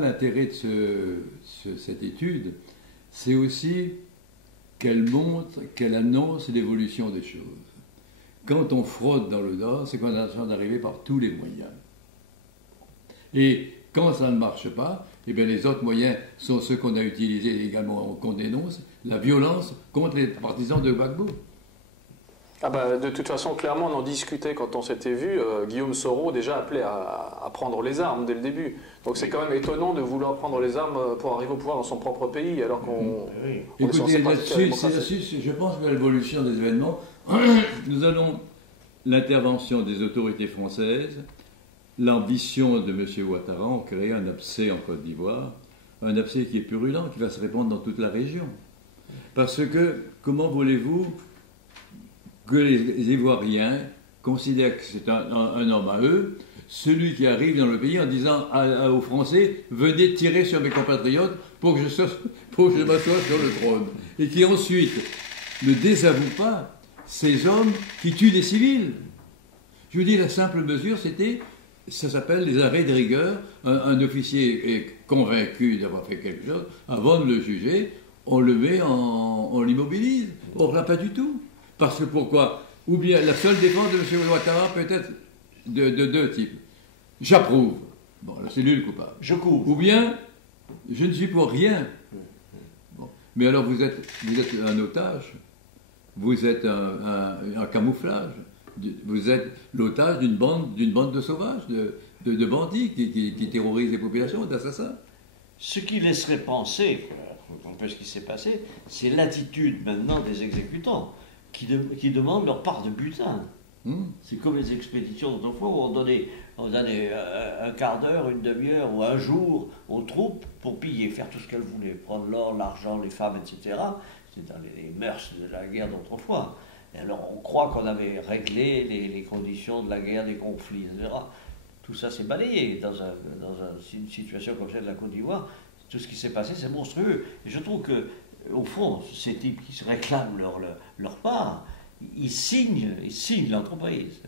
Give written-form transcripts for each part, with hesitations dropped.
L'intérêt de cette étude, c'est aussi qu'elle montre, qu'elle annonce l'évolution des choses. Quand on fraude dans le Nord, c'est qu'on a besoin d'arriver par tous les moyens. Et quand ça ne marche pas, eh bien les autres moyens sont ceux qu'on a utilisés également, qu'on dénonce, la violence contre les partisans de Gbagbo. Ah bah, de toute façon, clairement, on en discutait quand on s'était vu. Guillaume Soro déjà appelait à prendre les armes dès le début. Donc c'est quand même étonnant de vouloir prendre les armes pour arriver au pouvoir dans son propre pays, alors qu'on est censé pratiquer la démocratie. Je pense que l'évolution des événements, nous allons l'intervention des autorités françaises, l'ambition de M. Ouattara ont créé un abcès en Côte d'Ivoire, un abcès qui est purulent, qui va se répandre dans toute la région. Parce que, comment voulez-vous que les Ivoiriens considèrent que c'est un homme à eux, celui qui arrive dans le pays en disant aux Français « Venez tirer sur mes compatriotes pour que je m'assoie sur le trône » et qui ensuite ne désavoue pas ces hommes qui tuent des civils. Je vous dis, la simple mesure, ça s'appelle les arrêts de rigueur. Un officier est convaincu d'avoir fait quelque chose, avant de le juger, on le met, on l'immobilise. Or là, pas du tout. Parce que pourquoi? Ou bien la seule défense de M. Ouattara peut être de deux types. J'approuve. Bon, là c'est lui le coupable. Je couvre. Ou bien, je ne suis pour rien. Bon. Mais alors vous êtes un otage. Vous êtes un camouflage. Vous êtes l'otage d'une bande de sauvages, de bandits qui terrorisent les populations, d'assassins. Ce qui laisserait penser, un peu ce qui s'est passé, c'est l'attitude maintenant des exécutants qui demandent leur part de butin. C'est comme les expéditions d'autrefois où on donnait un quart d'heure, une demi-heure ou un jour aux troupes pour piller, faire tout ce qu'elles voulaient, prendre l'or, l'argent, les femmes, etc. C'était dans les mœurs de la guerre d'autrefois. Et alors on croit qu'on avait réglé les conditions de la guerre, des conflits, etc. Tout ça s'est balayé dans une situation comme celle de la Côte d'Ivoire. Tout ce qui s'est passé, c'est monstrueux. Et je trouve que, au fond, ces types qui se réclament leur part, ils signent l'entreprise.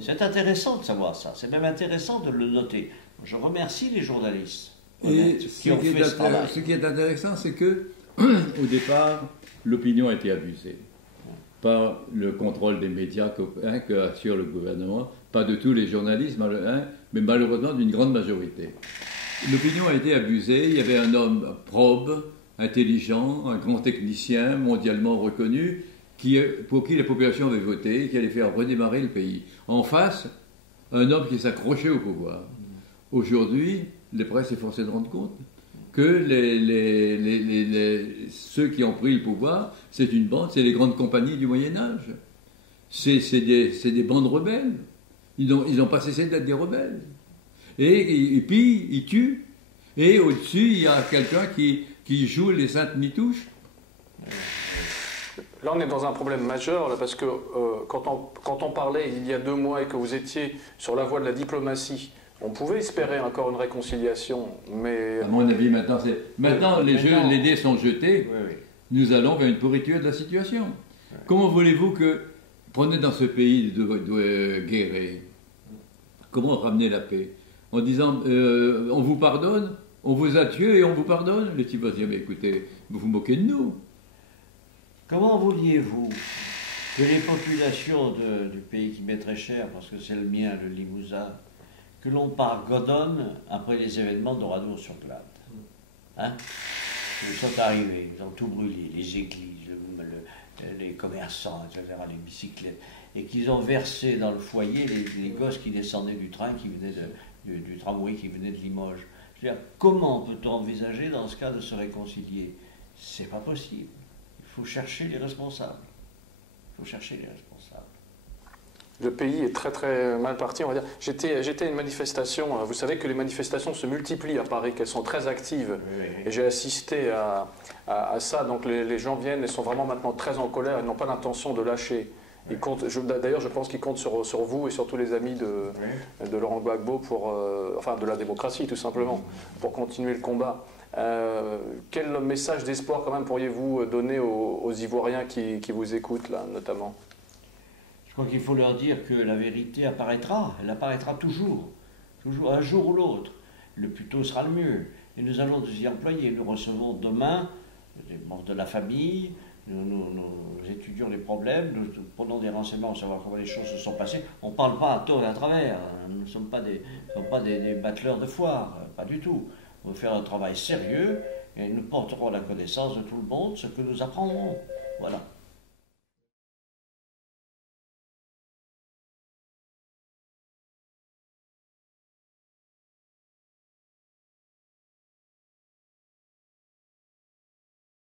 C'est intéressant de savoir ça. C'est même intéressant de le noter. Je remercie les journalistes qui ont fait ce travail. Ce qui est intéressant, c'est que, au départ, l'opinion a été abusée par le contrôle des médias que assure le gouvernement, pas de tous les journalistes, mais malheureusement d'une grande majorité. L'opinion a été abusée, il y avait un homme probe, intelligent, un grand technicien mondialement reconnu, pour qui la population avait voté, qui allait faire redémarrer le pays. En face, un homme qui s'accrochait au pouvoir. Aujourd'hui, les presses est forcée de rendre compte que ceux qui ont pris le pouvoir, c'est une bande, c'est les grandes compagnies du Moyen-Âge. C'est des bandes rebelles. Ils n'ont pas cessé d'être des rebelles. Et puis, ils tuent. Et au-dessus, il y a quelqu'un qui joue les saintes mitouches. Là, on est dans un problème majeur, là, parce que quand on parlait il y a 2 mois et que vous étiez sur la voie de la diplomatie, on pouvait espérer encore une réconciliation, mais... À mon avis, maintenant les dés sont jetés, Oui. Nous allons vers une pourriture de la situation. Oui. Comment voulez-vous que... Prenez dans ce pays de guerrer. Comment ramener la paix? En disant, on vous pardonne, on vous a tué et on vous pardonne? Les types vont dire, mais écoutez, vous vous moquez de nous. Comment vouliez-vous que les populations du pays qui m'est très cher, parce que c'est le mien, le Limousin, que l'on pardonne après les événements d'Oradour-sur-Glane? Hein? Ils sont arrivés, ils ont tout brûlé, les églises, les commerçants, etc., les bicyclettes, et qu'ils ont versé dans le foyer les gosses qui descendaient du train, qui venaient du tramway qui venait de Limoges. Je veux dire, comment peut-on envisager dans ce cas de se réconcilier? C'est pas possible. Il faut chercher les responsables. Le pays est très très mal parti, on va dire. J'étais à une manifestation, vous savez que les manifestations se multiplient à Paris, qu'elles sont très actives. Oui. Et j'ai assisté à ça, donc les gens viennent et sont vraiment maintenant très en colère, ils n'ont pas l'intention de lâcher. D'ailleurs, je pense qu'ils comptent sur vous et sur tous les amis de Laurent Gbagbo, enfin de la démocratie tout simplement, pour continuer le combat. Quel message d'espoir quand même pourriez-vous donner aux Ivoiriens qui vous écoutent là, notamment? Je crois qu'il faut leur dire que la vérité apparaîtra, elle apparaîtra toujours, un jour ou l'autre. le plus tôt sera le mieux. Et nous allons nous y employer. Nous recevons demain des membres de la famille, nous étudions les problèmes, nous prenons des renseignements pour savoir comment les choses se sont passées. On ne parle pas à tort et à travers. Nous ne sommes pas des battleurs de foire, pas du tout. On va faire un travail sérieux et nous porterons à la connaissance de tout le monde ce que nous apprendrons. Voilà.